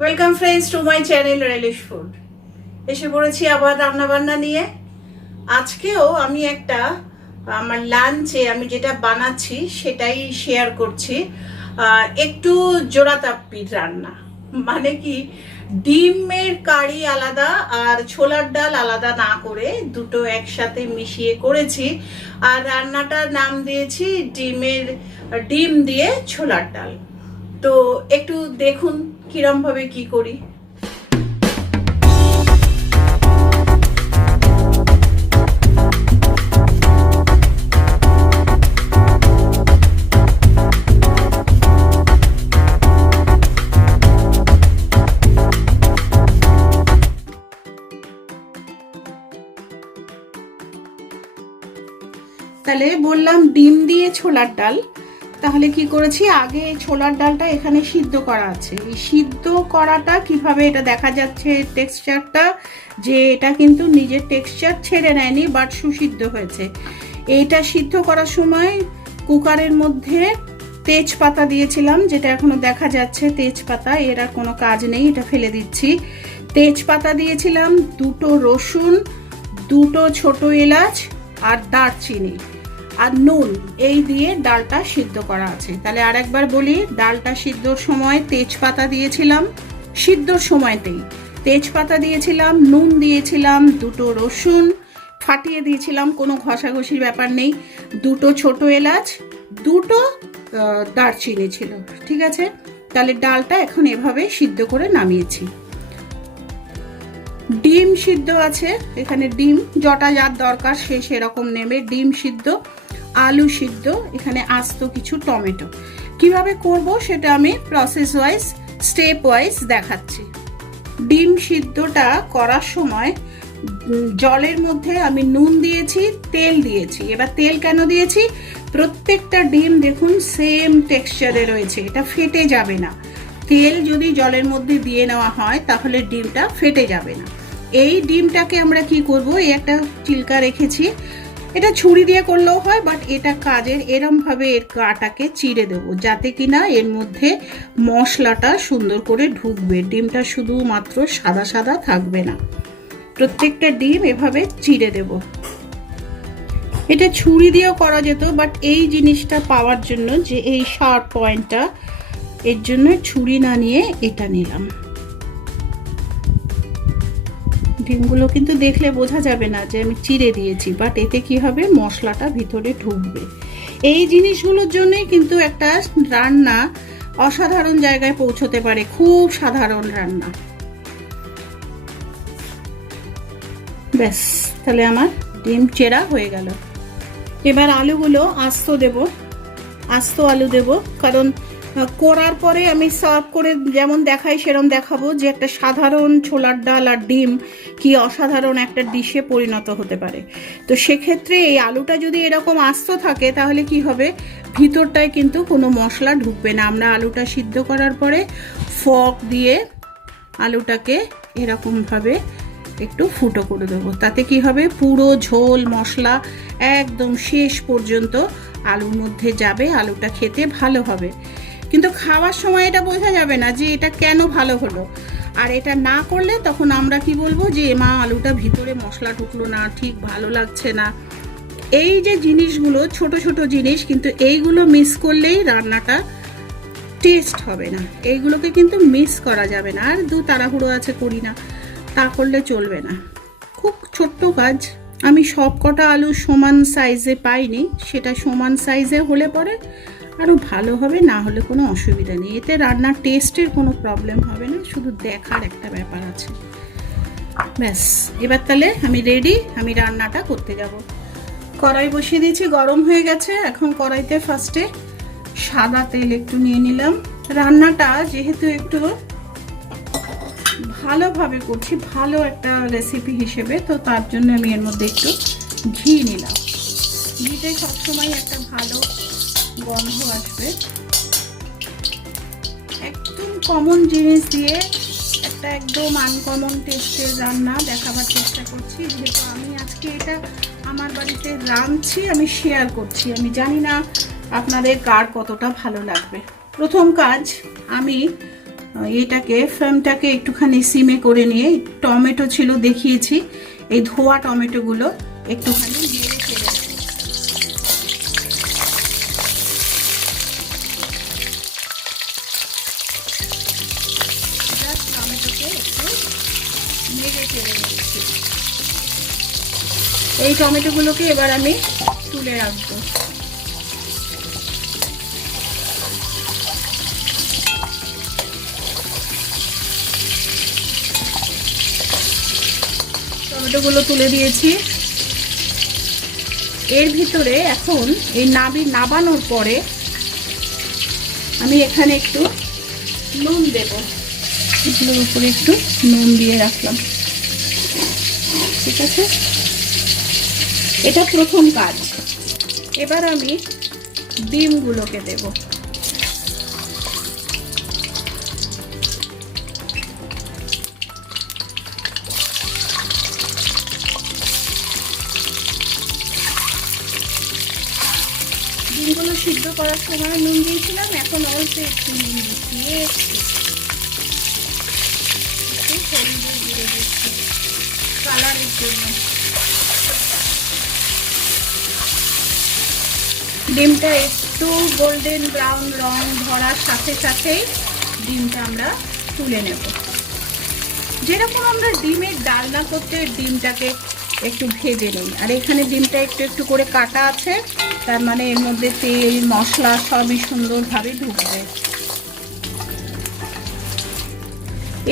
Welcome friends to my channel relish food. এসে পড়েছি আবার রান্নাবান্না নিয়ে। আজকেও আমি একটা আমার লাঞ্চে আমি যেটা বানাচ্ছি সেটাই শেয়ার করছি। একটু জোড়া তাপ্পির রান্না, মানে কি ডিমের কারি আলাদা আর ছোলার ডাল আলাদা না করে দুটো একসাথে মিশিয়ে করেছি। আর রান্নাটার নাম দিয়েছি ডিম দিয়ে ছোলার ডাল। তো একটু দেখুন কিরম ভাবে কি করি। তাহলে বললাম ডিম দিয়ে ছোলার ডাল। তাহলে কি করেছি, আগে ছোলার ডালটা এখানে সিদ্ধ করা আছে। এই সিদ্ধ করাটা কিভাবে, এটা দেখা যাচ্ছে টেক্সচারটা যে এটা কিন্তু নিজের টেক্সচার ছেড়ে নেয়নি, বাট সুসিদ্ধ হয়েছে। এইটা সিদ্ধ করার সময় কুকারের মধ্যে তেজপাতা দিয়েছিলাম, যেটা এখনো দেখা যাচ্ছে তেজপাতা, এর আর কোনো কাজ নেই, এটা ফেলে দিচ্ছি। তেজপাতা দিয়েছিলাম, দুটো রসুন, দুটো ছোট এলাচ আর দারচিনি আর নুন, এই দিয়ে ডালটা সিদ্ধ করা আছে। তাহলে আরেকবার বলি, ডালটা সিদ্ধর সময় তেজপাতা দিয়েছিলাম, সিদ্ধর সময়তেই তেজপাতা দিয়েছিলাম, নুন দিয়েছিলাম, দুটো রসুন ফাটিয়ে দিয়েছিলাম, কোনো ঘষাঘষির ব্যাপার নেই, দুটো ছোট এলাচ, দুটো দারচিনি ছিল। ঠিক আছে, তাহলে ডালটা এখন এভাবে সিদ্ধ করে নামিয়েছি। ডিম সিদ্ধ আছে এখানে, ডিম যটা যার দরকার সে সেরকম নেবে। ডিম সিদ্ধ, আলু সিদ্ধ, এখানে আস্ত কিছু টমেটো। কিভাবে করব সেটা আমি প্রসেস ওয়াইজ স্টেপ ওয়াইজ দেখাচ্ছি। ডিম সিদ্ধটা করার সময় জলের মধ্যে আমি নুন দিয়েছি, তেল দিয়েছি। এবার তেল কেন দিয়েছি, প্রত্যেকটা ডিম দেখুন সেম টেক্সচারে রয়েছে, এটা ফেটে যাবে না। তেল যদি জলের মধ্যে দিয়ে নেওয়া হয় তাহলে ডিমটা ফেটে যাবে না। এই ডিমটাকে আমরা কি করব, এই একটা চিলকা রেখেছি, এটা ছুরি দিয়ে করলেও হয়, বাট এটা কাজের। এরম ভাবে এর গাটাকে চিড়ে দেবো যাতে কিনা এর মধ্যে মশলাটা সুন্দর করে ঢুকবে, ডিমটা শুধুমাত্র সাদা সাদা থাকবে না। প্রত্যেকটা ডিম এভাবে চিড়ে দেব। এটা ছুরি দিয়েও করা যেত, বাট এই জিনিসটা পাওয়ার জন্য যে এই শার্প পয়েন্টটা, এর জন্য ছুরি না নিয়ে এটা নিলাম। ডিমগুলো কিন্তু দেখলে বোঝা যাবে না যে আমি চিড়ে দিয়েছি, বাট এতে কি হবে, মশলাটা ভিতরে ঢুকবে। এই জিনিসগুলোর জন্যই কিন্তু একটা রান্না অসাধারণ জায়গায় পৌঁছতে পারে, খুব সাধারণ রান্না। ব্যাস, তাহলে আমার ডিম চেরা হয়ে গেল। এবার আলুগুলো আস্ত দেব, আস্ত আলু দেব, কারণ করার পরে আমি সার্ভ করে যেমন দেখাই সেরকম দেখাবো যে একটা সাধারণ ছোলার ডাল আর ডিম কি অসাধারণ একটা ডিশে পরিণত হতে পারে। তো সেক্ষেত্রে এই আলুটা যদি এরকম আস্ত থাকে তাহলে কি হবে, ভিতরটায় কিন্তু কোনো মশলা ঢুকবে না। আমরা আলুটা সিদ্ধ করার পরে ফর্ক দিয়ে আলুটাকে এরকমভাবে একটু ফুটো করে দেবো, তাতে কি হবে, পুরো ঝোল মশলা একদম শেষ পর্যন্ত আলুর মধ্যে যাবে, আলুটা খেতে ভালো হবে। কিন্তু খাওয়ার সময় এটা বোঝা যাবে না যে এটা কেন ভালো হলো। আর এটা না করলে তখন আমরা কি বলবো, যে মা আলুটা ভিতরে মশলা ঢুকলো না, ঠিক ভালো লাগছে না। এই যে জিনিসগুলো ছোট ছোট জিনিস, কিন্তু এইগুলো মিস করলেই রান্নাটা টেস্ট হবে না। এইগুলোকে কিন্তু মিস করা যাবে না। আর তাড়াহুড়ো আছে করি না, তা করলে চলবে না। খুব ছোট্ট কাজ। আমি সব কটা আলু সমান সাইজে পাইনি, সেটা সমান সাইজে হলে পরে আরও ভালো হবে, না হলে কোনো অসুবিধা নেই। এতে রান্নার টেস্টের কোনো প্রবলেম হবে না, শুধু দেখার একটা ব্যাপার আছে। ব্যাস, এবার তাহলে আমি রেডি, আমি রান্নাটা করতে যাব। কড়াই বসিয়ে দিয়েছি, গরম হয়ে গেছে। এখন কড়াইতে ফার্স্টে সাদা তেল একটু নিয়ে নিলাম। রান্নাটা যেহেতু একটু ভালোভাবে করছি, ভালো একটা রেসিপি হিসেবে, তো তার জন্য আমি এর মধ্যে একটু ঘি নিলাম। ঘিতে সবসময় একটা ভালো গন্ধ আসবে। একদম কমন জিনিস দিয়ে একটা একদম আনকমন টেস্টের রান্না দেখাবার চেষ্টা করছি, যেহেতু আমি আজকে এটা আমার বাড়িতে রাঁধছি, আমি শেয়ার করছি। আমি জানি না আপনাদের কার কতটা ভালো লাগবে। প্রথম কাজ, আমি এটাকে ফ্লেমটাকে একটুখানি সিমে করে নিয়ে, টমেটো ছিল দেখিয়েছি, এই ধোয়া টমেটোগুলো একটুখানি নেড়ে চেড়ে নেব। টমেটোকে একটু নেড়ে চেড়ে নিচ্ছি। এই টমেটোগুলোকে এবার আমি তুলে রাখবো। টমেটোগুলো তুলে দিয়েছি। এর ভিতরে এখন এই নাবানোর পরে আমি এখানে একটু নুন দেব। এগুলোর উপরে একটু নুন দিয়ে রাখলাম, ঠিক আছে? এটা প্রথম কাজ। এবার আমি ডিমগুলোকে দেব। ডিমগুলো সিদ্ধ করার সময় নুন দিয়েছিলাম, এখন অল্প একটু নুন দিচ্ছি, একটু হলুদের গুঁড়ো দিচ্ছি কালারের জন্য। ডিমটা একটু গোল্ডেন ব্রাউন রং ধরার সাথে সাথেই ডিমটা আমরা তুলে নেব। যেরকম আমরা ডিমের ডালনা করতে ডিমটাকে একটু ভেজে নিই, আর এখানে ডিমটা একটু একটু করে কাটা আছে, তার মানে এর মধ্যে তেল মশলা সবই সুন্দরভাবে ঢুকবে।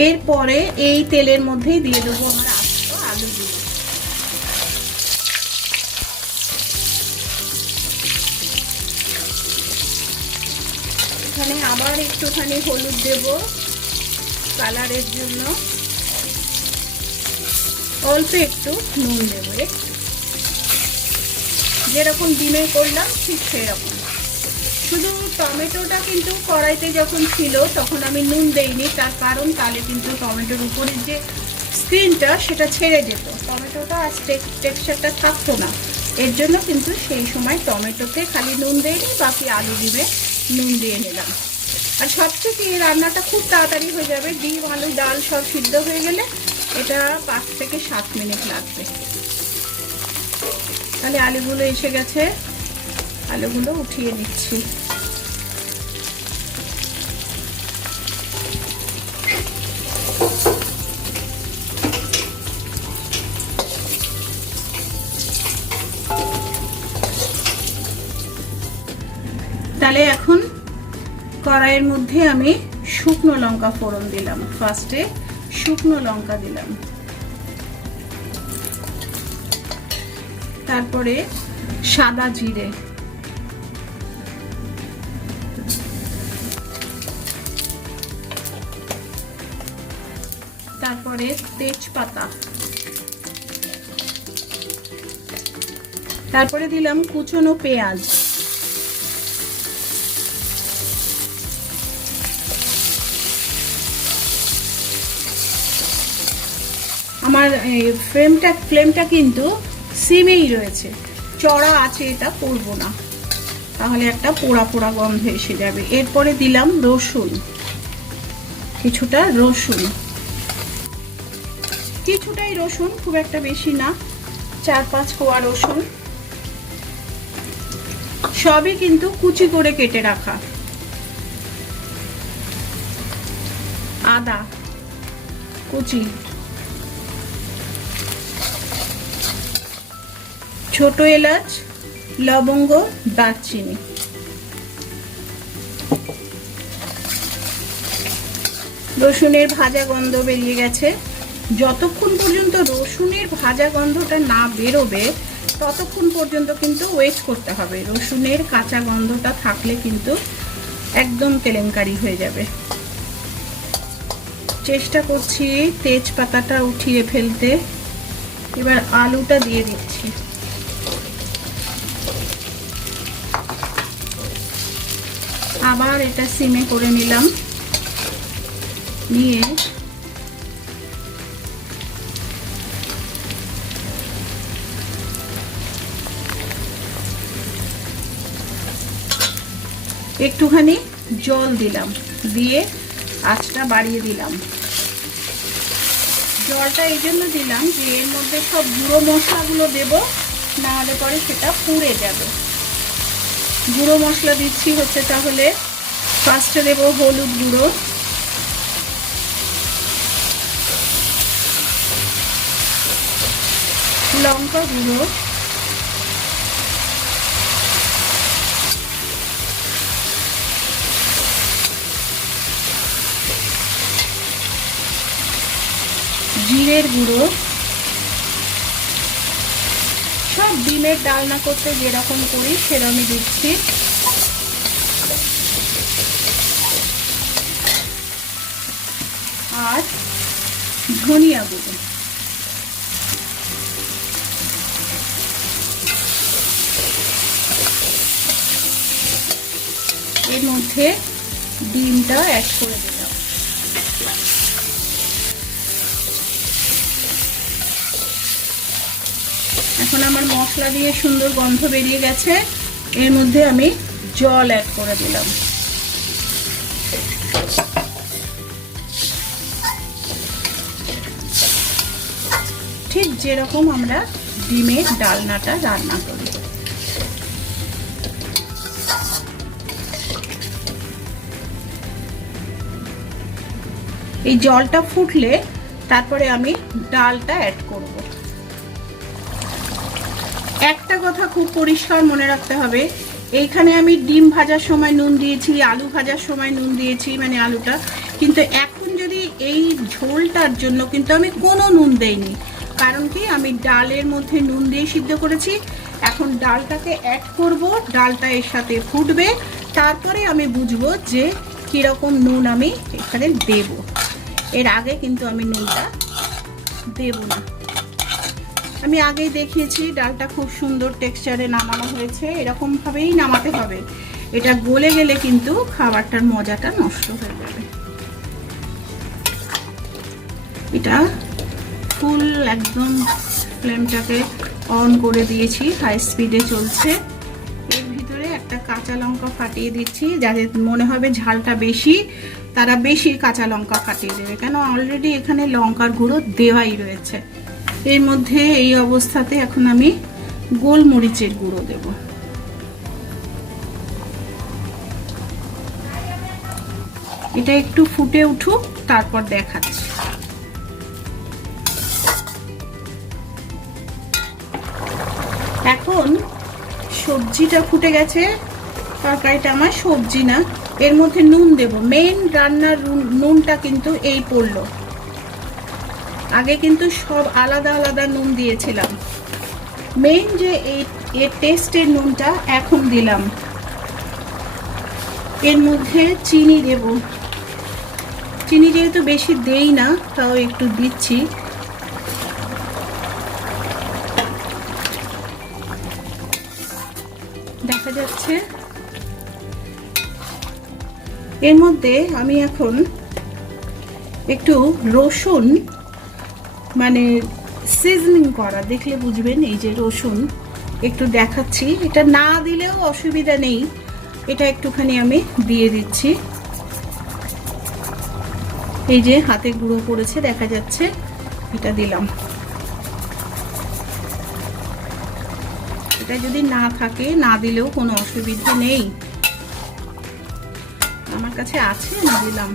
এরপরে এই তেলের মধ্যেই দিয়ে দেবো আমার আস্ত আলুগুলো। এখানে আবার একটুখানি হলুদ দেব কালারের জন্য, অল্প একটু নুন দেব, একটু যেরকম ডিমে করলাম ঠিক সেরকম। শুধু টমেটোটা কিন্তু কড়াইতে যখন ছিল তখন আমি নুন দেইনি, তার কারণ তাহলে কিন্তু টমেটোর উপরের যে স্ক্রিনটা সেটা ছেড়ে যেত, টমেটোটা আর টেক্সচারটা থাকতো না। এর জন্য কিন্তু সেই সময় টমেটোতে খালি নুন দেইনি, বাকি আলু ডিমে নুন দিয়ে নিলাম। আর সবচেয়ে এই রান্নাটা খুব তাড়াতাড়ি হয়ে যাবে, ডিম আলু ডাল সব সিদ্ধ হয়ে গেলে এটা 5 থেকে 7 মিনিট লাগবে। তাহলে আলুগুলো এসে গেছে, আলুগুলো উঠিয়ে নিচ্ছি। তাহলে এখন কড়াইয়ের মধ্যে আমি শুকনো লঙ্কা ফোড়ন দিলাম। ফার্স্টে শুকনো লঙ্কা দিলাম, তারপরে সাদা জিরে, তারপরে তেজপাতা, তারপরে দিলাম কুচনো পেঁয়াজ, আমার ফ্লেমটা কিন্তু সিমেই রয়েছে, চড়া আছে এটা করব না, তাহলে একটা পোড়া পোড়া গন্ধ এসে যাবে। এরপরে দিলাম রসুন, কিছুটা রসুন, কিছুটাই রসুন, খুব একটা বেশি না, 4-5 কোয়া রসুন, সবই কিন্তু কুচি করে কেটে রাখা। আদা কুচি, ছোট এলাচ, লবঙ্গ, দারচিনি, রসুনের ভাজা গন্ধ বেরিয়ে গেছে। যতক্ষণ পর্যন্ত রসুনের ভাজা গন্ধটা না বেরোবে ততক্ষণ পর্যন্ত কিন্তু ওয়েট করতে হবে। রসুনের কাঁচা গন্ধটা থাকলে কিন্তু একদম কেলেঙ্কারি হয়ে যাবে। চেষ্টা করছি তেজপাতাটা উঠিয়ে ফেলতে। এবার আলুটা দিয়ে দিচ্ছি। আবার এটা সিমে করে নিলাম, নিয়ে একটুখানি জল দিলাম, দিয়ে আঁচটা বাড়িয়ে দিলাম। জলটা এই জন্য দিলাম যে এর মধ্যে সব গুঁড়ো মশলাগুলো দেবো, না হলে পরে সেটা পুড়ে যাবে। গুঁড়ো মশলা দিচ্ছি হচ্ছে তাহলে ফার্স্টে দেবো হলুদ গুঁড়ো, লঙ্কা গুঁড়ো, জিরের গুঁড়ো, সব ডিমের ডালনা করতে যেরকম করি সেরকমই দিচ্ছি। আর ধনিয়া গুঁড়ো। এর মধ্যে ডিমটা অ্যাড করে দিলাম। এখন আমার মশলা দিয়ে সুন্দর গন্ধ বেরিয়ে গেছে, এর মধ্যে আমি জল অ্যাড করে দিলাম। ঠিক যেরকম আমরা ডিমের ডালনাটা রান্না করি। এই জলটা ফুটলে তারপরে আমি ডালটা অ্যাড করব। একটা কথা খুব পরিষ্কার মনে রাখতে হবে, এইখানে আমি ডিম ভাজার সময় নুন দিয়েছি, আলু ভাজার সময় নুন দিয়েছি, মানে আলুটা, কিন্তু এখন যদি এই ঝোলটার জন্য কিন্তু আমি কোনো নুন দেইনি। কারণ কি, আমি ডালের মধ্যে নুন দিয়ে সিদ্ধ করেছি। এখন ডালটাকে অ্যাড করব, ডালটা এর সাথে ফুটবে, তারপরে আমি বুঝবো যে কীরকম নুন আমি এখানে দেব। এর আগে কিন্তু আমি নুনটা দেব না। আমি আগেই দেখিয়েছি ডালটা খুব সুন্দর টেক্সচারে নামানো হয়েছে, এরকমভাবেই নামাতে হবে। এটা গলে গেলে কিন্তু খাবারটার মজাটা নষ্ট হয়ে যাবে। এটা ফুল একদম ফ্লেমটাকে অন করে দিয়েছি, হাই স্পিডে চলছে। এর ভিতরে একটা কাঁচা লঙ্কা ফাটিয়ে দিচ্ছি, যাদের মনে হবে ঝালটা বেশি তারা বেশি কাঁচা লঙ্কা ফাটিয়ে দেবে, কেন অলরেডি এখানে লঙ্কার গুঁড়ো দেওয়াই রয়েছে। এর মধ্যে এই অবস্থাতে এখন আমি গোলমরিচের গুঁড়ো দেব। এটা একটু ফুটে উঠুক, তারপর দেখাচ্ছি। এখন সবজিটা ফুটে গেছে, তরকারিটা আমার সবজি না, এর মধ্যে নুন দেব। মেইন রান্নার নুনটা কিন্তু এই পড়লো, আগে কিন্তু সব আলাদা আলাদা নুন দিয়েছিলাম। মেইন যে এর টেস্টের নুনটা এখন দিলাম। এর মধ্যে চিনি দেব। চিনি যেহেতু বেশি দেই না, তাও একটু দিচ্ছি। দেখা যাচ্ছে এর মধ্যে আমি এখন একটু রসুন, মানে সিজনিং করা, দেখলে বুঝবেন, এই যে রসুন একটু দেখাচ্ছি। এটা না দিলেও অসুবিধা নেই, এটা একটুখানি আমি দিয়ে দিচ্ছি। এই যে হাতে গুঁড়ো পড়েছে দেখা যাচ্ছে, এটা দিলাম। এটা যদি না থাকে, না দিলেও কোনো অসুবিধা নেই, আমার কাছে আছে, আমি দিলাম।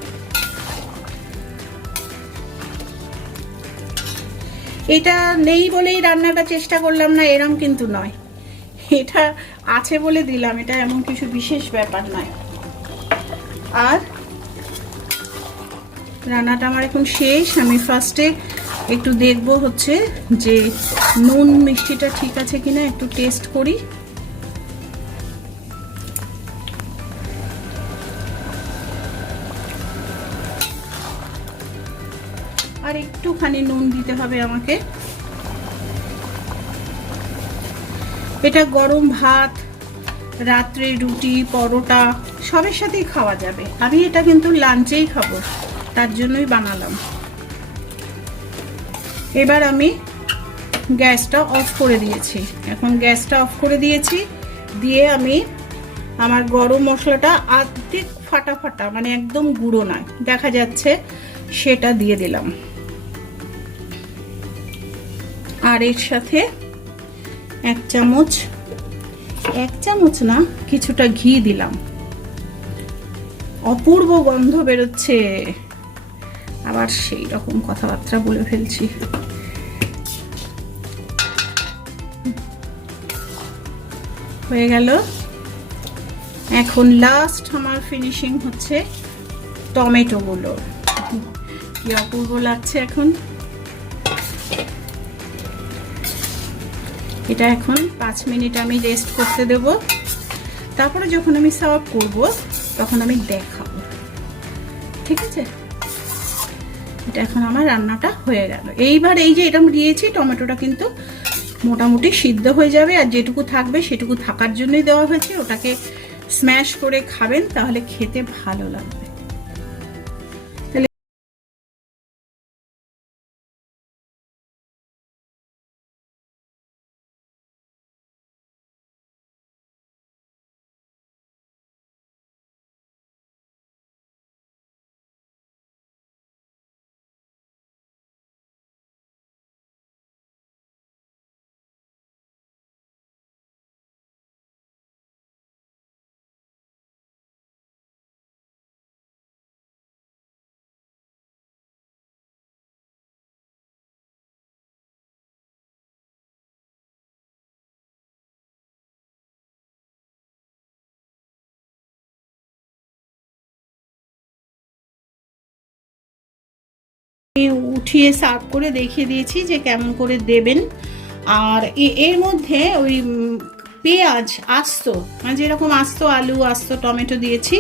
এটা নেই বলেই রান্নাটা চেষ্টা করলাম না, এরম কিন্তু নয়, এটা আছে বলে দিলাম, এটা এমন কিছু বিশেষ ব্যাপার নয়। আর রান্নাটা আমার এখন শেষ। আমি ফার্স্টে একটু দেখবো হচ্ছে যে নুন মিষ্টিটা ঠিক আছে কিনা, একটু টেস্ট করি। আর একটুখানি নুন দিতে হবে আমাকে। এটা গরম ভাত, রাত্রে রুটি, পরোটা সবের সাথেই খাওয়া যাবে। আমি এটা কিন্তু লাঞ্চেই খাবো, তার জন্যই বানালাম। এবার আমি গ্যাসটা অফ করে দিয়েছি। এখন গ্যাসটা অফ করে দিয়েছি, দিয়ে আমি আমার গরম মশলাটা আর্ধেক ফাটা ফাটা, মানে একদম গুঁড়ো নয়, দেখা যাচ্ছে, সেটা দিয়ে দিলাম। আর এর সাথে এক চামচ না, কিছুটা ঘি দিলাম। অপূর্ব গন্ধ বেরোচ্ছে, আবার সেই রকম কথাবার্তা বলে ফেলছি। হয়ে গেল। এখন লাস্ট আমার ফিনিশিং হচ্ছে টমেটো গুলো। কি অপূর্ব লাগছে এখন। এটা এখন 5 মিনিট আমি রেস্ট করতে দেব, তারপরে যখন আমি সার্ভ করব তখন আমি দেখাবো, ঠিক আছে? এটা এখন আমার রান্নাটা হয়ে গেল। এইবার এই যে এটা দিয়েছি, টমেটোটা কিন্তু মোটামুটি সিদ্ধ হয়ে যাবে, আর যেটুকু থাকবে সেটুকু থাকার জন্যই দেওয়া হয়েছে। ওটাকে স্ম্যাশ করে খাবেন, তাহলে খেতে ভালো লাগবে। উঠিয়ে সার্ভ করে দেখিয়ে দিয়েছি যে কেমন করে দেবেন। আর এর মধ্যে ওই পেঁয়াজ আস্ত, মানে যেরকম আস্ত আলু আস্ত টমেটো দিয়েছি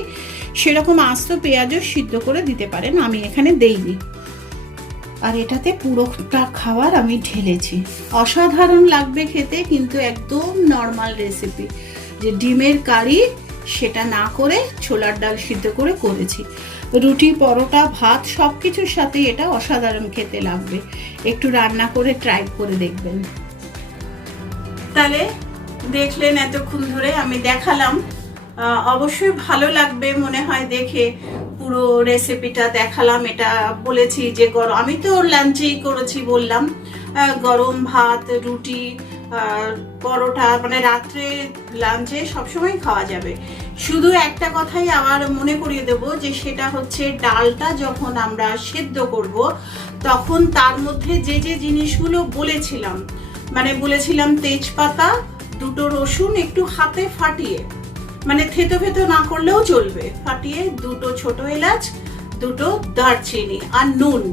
সেরকম আস্ত পেঁয়াজও সিদ্ধ করে দিতে পারেন, আমি এখানে দেইনি। আর এটাতে পুরোটা খাবার আমি ঢেলেছি। অসাধারণ লাগবে খেতে, কিন্তু একদম নর্মাল রেসিপি, যে ডিমের কারি সেটা না করে ছোলার ডাল সিদ্ধ করে করেছি। রুটি, পরোটা, ভাত সব কিছুর সাথে এটা অসাধারণ খেতে লাগবে। একটু রান্না করে ট্রাই করে দেখবেন। তাহলে দেখলেন এতক্ষণ ধরে আমি দেখালাম, অবশ্যই ভালো লাগবে মনে হয় দেখে। পুরো রেসিপিটা দেখালাম, এটা বলেছি যে আমি তো লাঞ্চেই করেছি বললাম, গরম ভাত, রুটি, পরোটা, মানে রাত্রে লাঞ্চে সবসময় খাওয়া যাবে। শুধু একটা কথাই আবার মনে করিয়ে দেব, যে সেটা হচ্ছে ডালটা যখন আমরা সেদ্ধ করব তখন তার মধ্যে যে যে জিনিসগুলো বলেছিলাম, মানে বলেছিলাম তেজপাতা, 2টো রসুন একটু হাতে ফাটিয়ে, মানে থেতো ফেতো না করলেও চলবে, ফাটিয়ে 2টো ছোট এলাচ, 2টো দারচিনি আর নুন,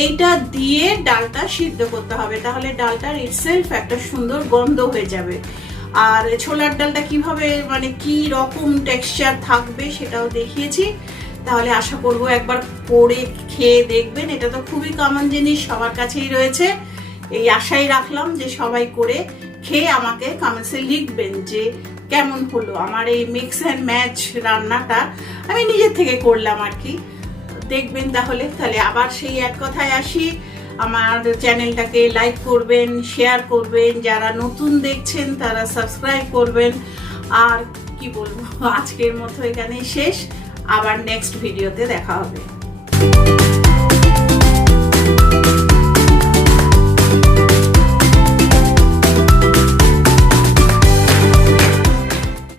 এইটা দিয়ে ডালটা সিদ্ধ করতে হবে। তাহলে ডালটার ইটসেলফ একটা সুন্দর গন্ধ হয়ে যাবে। আর ছোলার ডালটা কিভাবে, মানে কি রকম টেক্সচার থাকবে সেটাও দেখিয়েছি। তাহলে আশা করব একবার করে খেয়ে দেখবেন। এটা তো খুবই কমন জিনিস, সবার কাছেই রয়েছে। এই আশাই রাখলাম যে সবাই করে খেয়ে আমাকে কমেন্টসে লিখবেন যে কেমন হলো আমার এই মিক্স অ্যান্ড ম্যাচ রান্নাটা। আমি নিজের থেকে করলাম আর কি, দেখবেন। তাহলে আবার সেই এক কথায় আসি, আমার চ্যানেলটাকে লাইক করবেন, শেয়ার করবেন, যারা নতুন দেখছেন তারা সাবস্ক্রাইব করবেন। আর কি বলবো, আজকের মতো এখানেই শেষ, আবার নেক্সট ভিডিওতে দেখা হবে।